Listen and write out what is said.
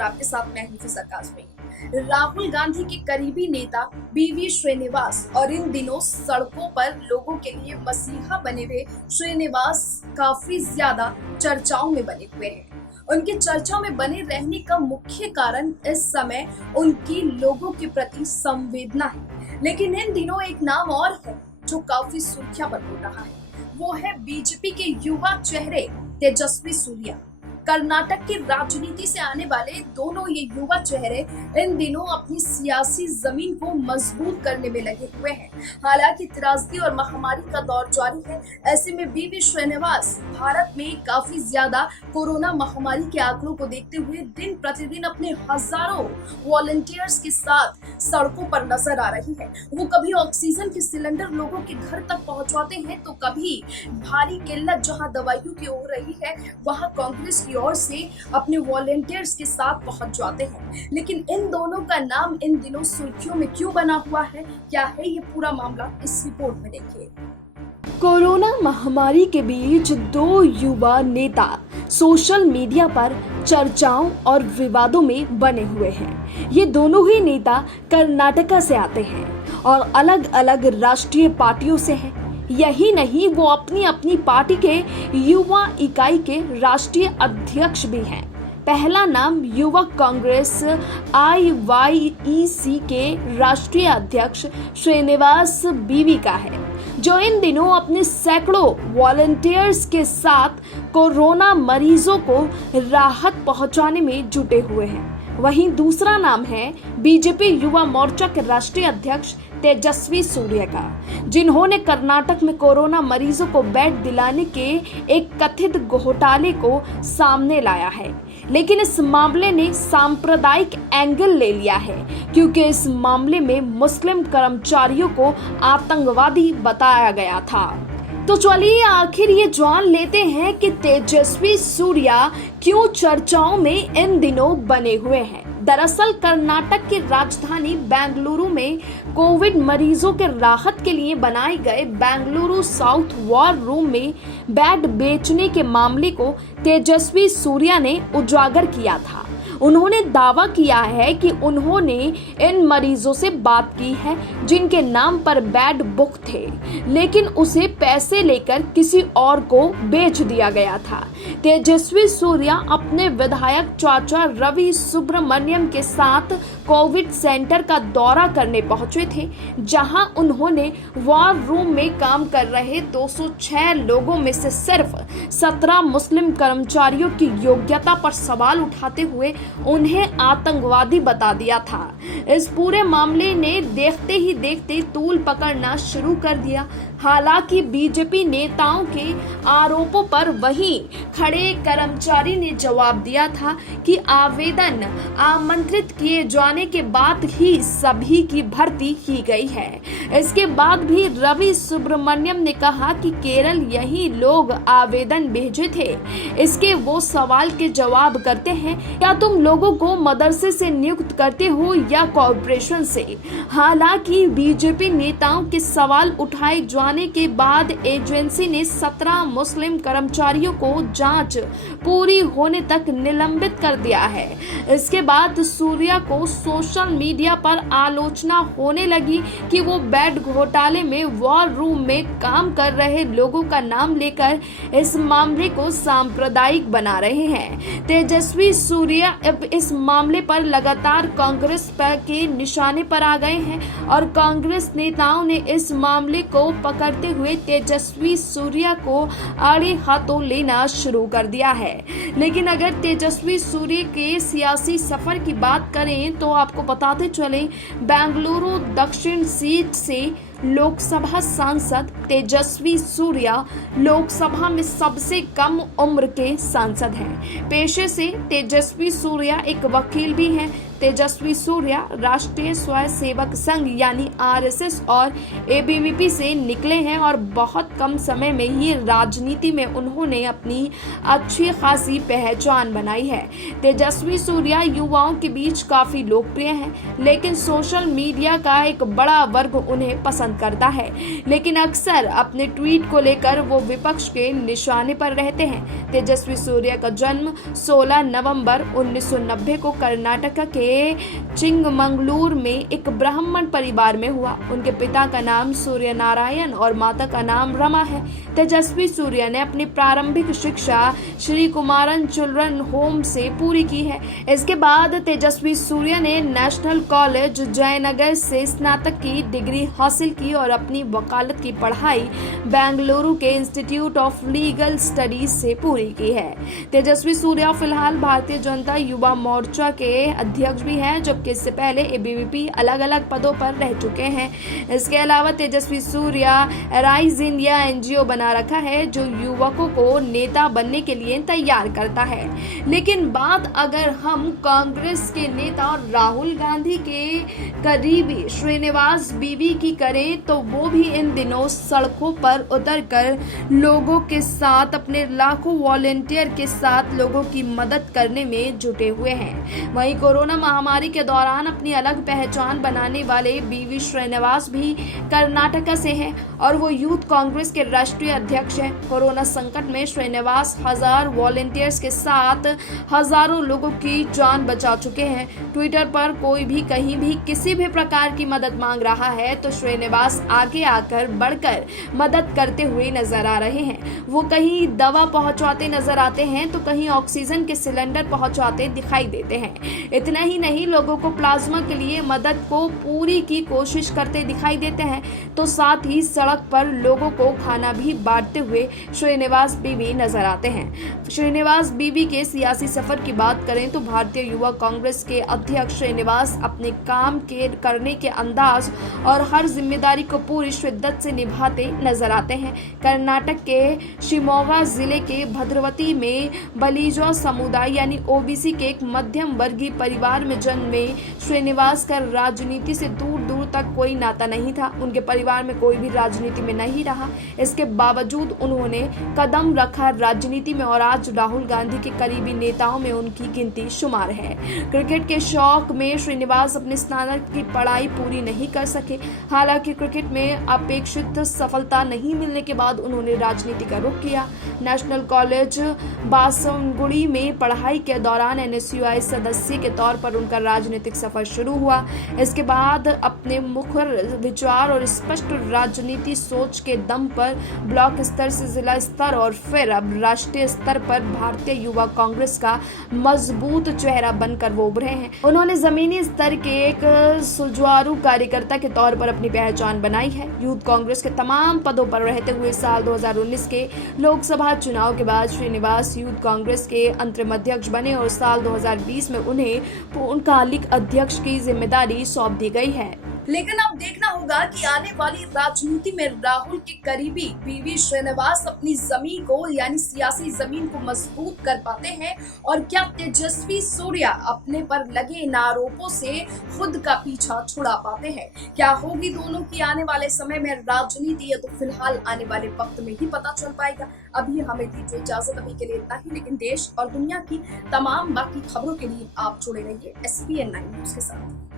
और आपके साथ मैं हिफिज़ा काज़मी। राहुल गांधी के करीबी नेता बीवी श्रीनिवास और इन दिनों सड़कों पर लोगों के लिए मसीहा बने हुए श्रीनिवास काफी ज्यादा चर्चाओं में बने हुए हैं। उनकी चर्चाओं में बने रहने का मुख्य कारण इस समय उनकी लोगों के प्रति संवेदना है। लेकिन इन दिनों एक नाम और है जो काफी सुर्खियां बटोर रहा है, वो है बीजेपी के युवा चेहरे तेजस्वी सूर्या। कर्नाटक की राजनीति से आने वाले दोनों ये युवा चेहरे इन दिनों अपनी सियासी जमीन को मजबूत करने में लगे हुए हैं। हालांकि त्रासदी और महामारी का दौर जारी है, ऐसे में बीवी श्रीनिवास भारत में काफी ज्यादा कोरोना महामारी के आंकड़ों को देखते हुए दिन प्रतिदिन अपने हजारों वॉलंटियर्स के साथ सड़कों पर नजर आ रही है। वो कभी ऑक्सीजन के सिलेंडर लोगों के घर तक पहुंचाते हैं, तो कभी भारी किल्लत जहां दवाइयों की हो रही है वहां कांग्रेस की ओर से अपने वॉलंटियर्स के साथ पहुंच जाते हैं। लेकिन इन दोनों का नाम इन दिनों सुर्खियों में क्यों बना हुआ है, क्या है ये पूरा मामला, इस रिपोर्ट में देखिए। कोरोना महामारी के बीच दो युवा नेता सोशल मीडिया पर चर्चाओं और विवादों में बने हुए हैं। ये दोनों ही नेता कर्नाटका से आते हैं और अलग अलग राष्ट्रीय पार्टियों से हैं। यही नहीं, वो अपनी अपनी पार्टी के युवा इकाई के राष्ट्रीय अध्यक्ष भी हैं। पहला नाम युवक कांग्रेस IYEC के राष्ट्रीय अध्यक्ष श्रीनिवास बीवी का है, जो इन दिनों अपने सैकड़ों वॉलंटियर्स के साथ कोरोना मरीजों को राहत पहुंचाने में जुटे हुए हैं। वहीं दूसरा नाम है बीजेपी युवा मोर्चा के राष्ट्रीय अध्यक्ष तेजस्वी सूर्या का, जिन्होंने कर्नाटक में कोरोना मरीजों को बेड दिलाने के एक कथित घोटाले को सामने लाया है। लेकिन इस मामले ने सांप्रदायिक एंगल ले लिया है, क्योंकि इस मामले में मुस्लिम कर्मचारियों को आतंकवादी बताया गया था। तो चलिए आखिर ये जान लेते हैं कि तेजस्वी सूर्या क्यों चर्चाओं में इन दिनों बने हुए हैं। दरअसल कर्नाटक की राजधानी बेंगलुरु में कोविड मरीजों के राहत के लिए बनाए गए बेंगलुरु साउथ वॉर रूम में बेड बेचने के मामले को तेजस्वी सूर्या ने उजागर किया था। उन्होंने दावा किया है कि उन्होंने इन मरीजों से बात की है जिनके नाम पर बेड बुक थे, लेकिन उसे पैसे लेकर किसी और को बेच दिया गया था। तेजस्वी सूर्या अपने विधायक चाचा रवि सुब्रमण्यम के साथ कोविड सेंटर का दौरा करने पहुंचे थे, जहां उन्होंने वॉर रूम में काम कर रहे 206 लोगों में से सिर्फ 17 मुस्लिम कर्मचारियों की योग्यता पर सवाल उठाते हुए उन्हें आतंकवादी बता दिया था। इस पूरे मामले ने देखते ही देखते तूल पकड़ना शुरू कर दिया। हालांकि बीजेपी नेताओं के आरोपों पर वहीं खड़े कर्मचारी ने जवाब दिया था कि आवेदन आमंत्रित किए जाने के बाद ही सभी की भर्ती की गई है। इसके बाद भी रवि सुब्रमण्यम ने कहा कि केरल यही लोग आवेदन भेजे थे। इसके वो सवाल के जवाब करते हैं, क्या तुम लोगों को मदरसे से नियुक्त करते हो या कॉर्पोरेशन से। हालांकि बीजेपी नेताओं के सवाल उठाए जाने के बाद एजेंसी ने 17 मुस्लिम कर्मचारियों को जांच पूरी होने तक निलंबित कर दिया है। इसके बाद सूर्या को सोशल मीडिया पर आलोचना होने लगी कि वो बेड घोटाले में वॉर रूम में काम कर रहे लोगों का नाम लेकर इस मामले को सांप्रदायिक बना रहे हैं। तेजस्वी सूर्या अब इस मामले पर लगातार कांग्रेस के निशाने पर आ गए हैं और कांग्रेस नेताओं ने इस मामले को पकड़ते हुए तेजस्वी सूर्या को आड़े हाथों लेना शुरू कर दिया है। लेकिन अगर तेजस्वी सूर्या के सियासी सफर की बात करें तो आपको बताते चले, बेंगलुरु दक्षिण सीट से लोकसभा सांसद तेजस्वी सूर्या लोकसभा में सबसे कम उम्र के सांसद हैं। पेशे से तेजस्वी सूर्या एक वकील भी हैं। तेजस्वी सूर्या राष्ट्रीय स्वयंसेवक संघ यानी आरएसएस और एबीवीपी से निकले हैं और बहुत कम समय में ही राजनीति में उन्होंने अपनी अच्छी खासी पहचान बनाई है। तेजस्वी सूर्या युवाओं के बीच काफी लोकप्रिय हैं, लेकिन सोशल मीडिया का एक बड़ा वर्ग उन्हें पसंद करता है, लेकिन अक्सर अपने ट्वीट को लेकर वो विपक्ष के निशाने पर रहते हैं। तेजस्वी सूर्या का जन्म 16 नवंबर 1990 को कर्नाटक के चिंगमंगलूर में एक ब्राह्मण परिवार में हुआ। उनके पिता का नाम सूर्य नारायण और माता का नाम रमा है। तेजस्वी सूर्या ने अपनी प्रारंभिक शिक्षा श्री कुमारन चिल्ड्रन होम से पूरी की है। इसके बाद तेजस्वी सूर्या ने नेशनल कॉलेज जयनगर से स्नातक की डिग्री हासिल की और अपनी वकालत की पढ़ाई बेंगलुरु के इंस्टीट्यूट ऑफ लीगल स्टडीज से पूरी की है। तेजस्वी सूर्या फिलहाल भारतीय जनता युवा मोर्चा के अध्यक्ष भी हैं, जबकि इससे पहले एबीवीपी अलग अलग पदों पर रह चुके हैं। इसके अलावा Tejasvi Surya rise India NGO बना रखा है, जो युवकों को नेता बनने के लिए तैयार करता है। लेकिन बात अगर हम कांग्रेस के नेता राहुल गांधी के करीबी श्रीनिवास बीवी की करें, तो वो भी इन दिनों सड़कों पर उतरकर लोगों के साथ, अपने लाखों वॉलंटियर के साथ लोगों की मदद करने में जुटे हुए हैं। वहीं कोरोना महामारी के दौरान अपनी अलग पहचान बनाने वाले बीवी श्रीनिवास भी कर्नाटक से हैं और वो यूथ कांग्रेस के राष्ट्रीय अध्यक्ष हैं। कोरोना संकट में श्रीनिवास हजार वॉलंटियर्स के साथ हजारों लोगों की जान बचा चुके हैं। ट्विटर पर कोई भी कहीं भी किसी भी प्रकार की मदद मांग रहा है तो श्रीनिवास आगे आकर बढ़कर मदद करते हुए नजर आ रहे हैं। वो कहीं दवा पहुंचाते नजर आते हैं तो कहीं ऑक्सीजन के सिलेंडर पहुंचाते दिखाई देते हैं। इतना ही नहीं, लोगों को प्लाज्मा के लिए मदद को पूरी की कोशिश करते दिखाई देते हैं, तो साथ ही सड़क पर लोगों को खाना भी बांटते हुए श्रीनिवास बीवी नजर आते हैं। श्रीनिवास बीवी के सियासी सफर की बात करें तो भारतीय युवा कांग्रेस के अध्यक्ष श्रीनिवास अपने काम के करने के अंदाज और हर जिम्मेदारी को पूरी शिद्दत से निभाते नजर आते हैं। कर्नाटक के शिमोगा जिले के भद्रवती में बलिजो समुदाय यानी ओबीसी के एक मध्यम वर्गीय परिवार में जन्मे श्रीनिवास का राजनीति से दूर दूर तक कोई नाता नहीं था। उनके परिवार में कोई भी राजनीति में नहीं रहा। इसके बावजूद उन्होंने कदम रखा राजनीति में और आज राहुल गांधी के करीबी नेताओं में उनकी गिनती शुमार है। क्रिकेट के शौक में श्रीनिवास अपने स्नातक की पढ़ाई पूरी नहीं कर सके। हालांकि क्रिकेट में अपेक्षित सफलता नहीं मिलने के बाद उन्होंने राजनीति का रुख किया। नेशनल कॉलेज बासवनगुड़ी में पढ़ाई के दौरान एनएसयूआई सदस्य के तौर पर उनका राजनीतिक सफर शुरू हुआ। इसके बाद अपने मुखर विचार और स्पष्ट राजनीति सोच के दम पर ब्लॉक स्तर से जिला स्तर और फिर अब राष्ट्रीय स्तर पर भारतीय युवा कांग्रेस का मजबूत चेहरा बनकर वो उभरे हैं। उन्होंने जमीनी स्तर के एक सुचारू कार्यकर्ता के तौर पर अपनी पहचान बनाई है। यूथ कांग्रेस के तमाम पदों पर रहते हुए साल 2019 के लोकसभा चुनाव के बाद श्रीनिवास यूथ कांग्रेस के अंतरिम अध्यक्ष बने और साल 2020 में उन्हें पूर्णकालिक अध्यक्ष की जिम्मेदारी सौंप दी गई है। लेकिन अब देखना होगा कि आने वाली राजनीति में राहुल के करीबी बीवी श्रीनिवास अपनी जमीन को यानी सियासी जमीन को मजबूत कर पाते हैं और क्या तेजस्वी सूर्या अपने पर लगे इन आरोपों से खुद का पीछा छुड़ा पाते हैं। क्या होगी दोनों की आने वाले समय में राजनीति, तो फिलहाल आने वाले वक्त में ही पता चल पाएगा। अभी हमें दीजिए इजाजत, अभी के लिए इतना ही, लेकिन देश और दुनिया की तमाम बाकी खबरों के लिए आप जुड़े रहिए SPN9 न्यूज के साथ।